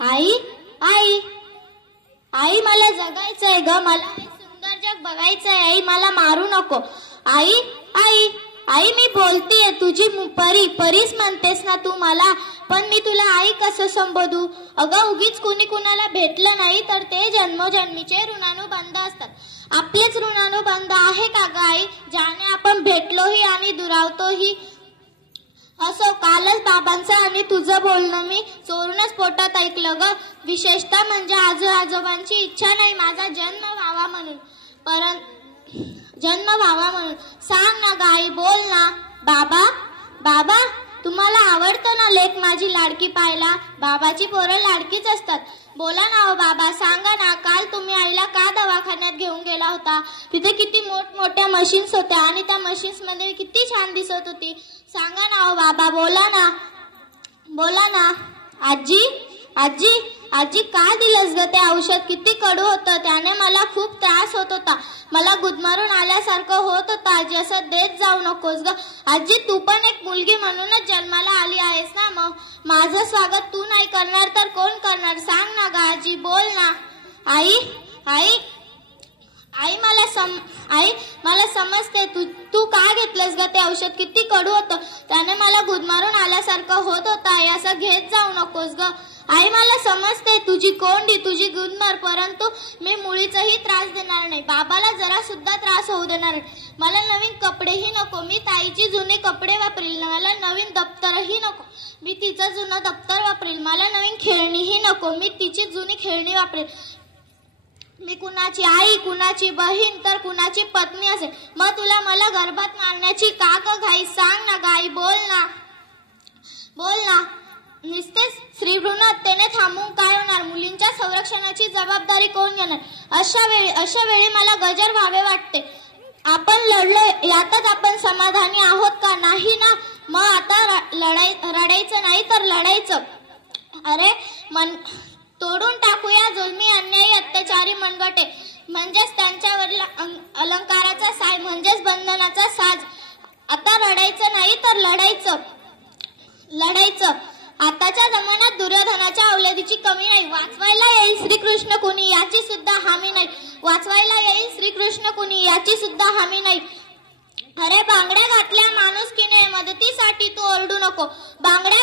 आई आई आई मला जगायचंय ग, मला हे सुंदर जग बघायचंय. आई मला मारू नको. आई आई आई मी बोलतीये, तुझी परीस म्हणतेस ना तू मला, पण मी तुला आई कसं संबोधू? अगं उगीच कुणी कुणाला भेटलं नाही तर ते जन्मोजन्मीचे ऋणानुबंध असतात. आपलेच ऋणानुबंध आहे का ग आई, ज्याने आपण भेटलोही आणि दुरावतोही? असो, कालच बाबांचं आणि तुझं बोलणं मी चोरूनच पोटात ऐकलं ग. विशेषतः म्हणजे आजोबांची इच्छा नाही माझा जन्म व्हावा म्हणून. सांग ना गाई, बोल ना. बाबा बाबा तुम्हाला आवडतं ना लेक माझी लाडकी पाहायला? बाबाची पोरं लाडकीच असतात. बोला ना हो बाबा, सांगा ना. काल तुम्ही आईला का दवाखान्यात घेऊन गेला होता? तिथे किती मोठमोठ्या मशीन्स होत्या आणि त्या मशीन्स मध्ये किती छान दिसत होती. सांगा ना हो बाबा, बोला ना. बोला ना. आजी आजी आजी का दिलंस ग ते औषध? किती कडू होतं, त्याने मला खूप त्रास होत होता. मला गुदमरून आल्यासारखं होत होतं. आजी असं देत जाऊ नकोस ग. आजी तू पण एक मुलगी म्हणूनच जन्माला आली आहेस ना, मग माझं स्वागत तू नाही करणार तर कोण करणार? सांग ना ग आजी, बोल ना. आई आई आई मला समजते तू का घेतलंस ग ते औषध? किती कडू होतं, त्याने मला गुदमारून आल्यासारखं होत होतं. आई असं घेत जाऊ नकोस ग. आई मला समजते तुझी कोंडी, तुझी गुदमर, परंतु मी मुळीचही त्रास देणार नाही. बाबाला जरा सुद्धा त्रास होऊ देणार नाही. मला नवीन कपडेही नको, मी ताईची जुने कपडे वापरील. मला नवीन दप्तरही नको, मी तिचं जुनं दप्तर वापरील. मला नवीन खेळणीही नको, मी तिची जुनी खेळणी वापरेल. मी कुणाची आई, कुणाची बहीण तर कुणाची पत्नी असेल. मग तुला मला गर्भात मारण्याची का ग घाई? सांग ना गाई, बोल ना. बोल ना. नुसतेच श्रीभ्रूण हत्येने थांबून काय होणार? मुलींच्या संरक्षणाची जबाबदारी कोण घेणार? अशा वेळी मला गजर व्हावे वाटते. आपण लढलो यातच आपण समाधानी आहोत का? नाही ना. मग आता रडायचं नाही तर लढायचं. अरे तोडून टाकूया जुलमी अन्यायी अत्याचारी मनगटे, म्हणजेच त्यांच्यावरील अलंकाराचा साज, म्हणजेच बंधनाचा साज. आता रडायचं नाही तर लढायचं. आताच्या जमान्यात दुर्योधनाच्या अवलादीची कमी नाही. वाचवायला येईल श्रीकृष्ण कुणी याची सुद्धा हमी नाही. वाचवायला येईल श्रीकृष्ण कुणी याची सुद्धा हमी नाही. अरे बांगड्या घातल्या माणुसकीने, मदतीसाठी तू ओरडू नको. बांगड्या